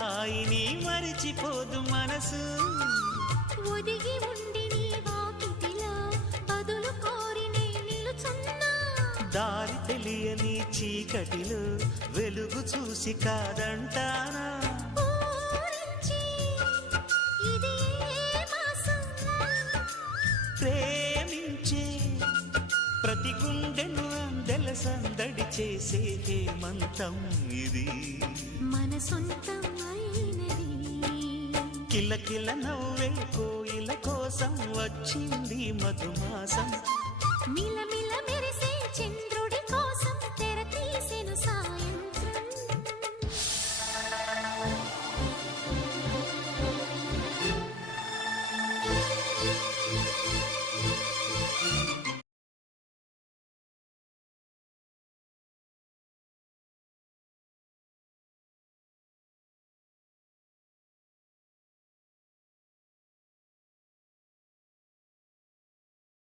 హాయిని మరిచిపోదు మనసు. ఒదిగి ఉండి నీ వాకిటిలో బదులు కోరి నే నిలుచున్నా. దారి తెలియని చీకటిలో వెలుగు చూసి కాదంటానా. ప్రేమించే ప్రతి గుండెను అందెల సందడి చేసే హేమంతం ఇది. మన సొంతం అయినది. కిలకిల నవ్వే కోయిల కోసం వచ్చింది మధుమాసం.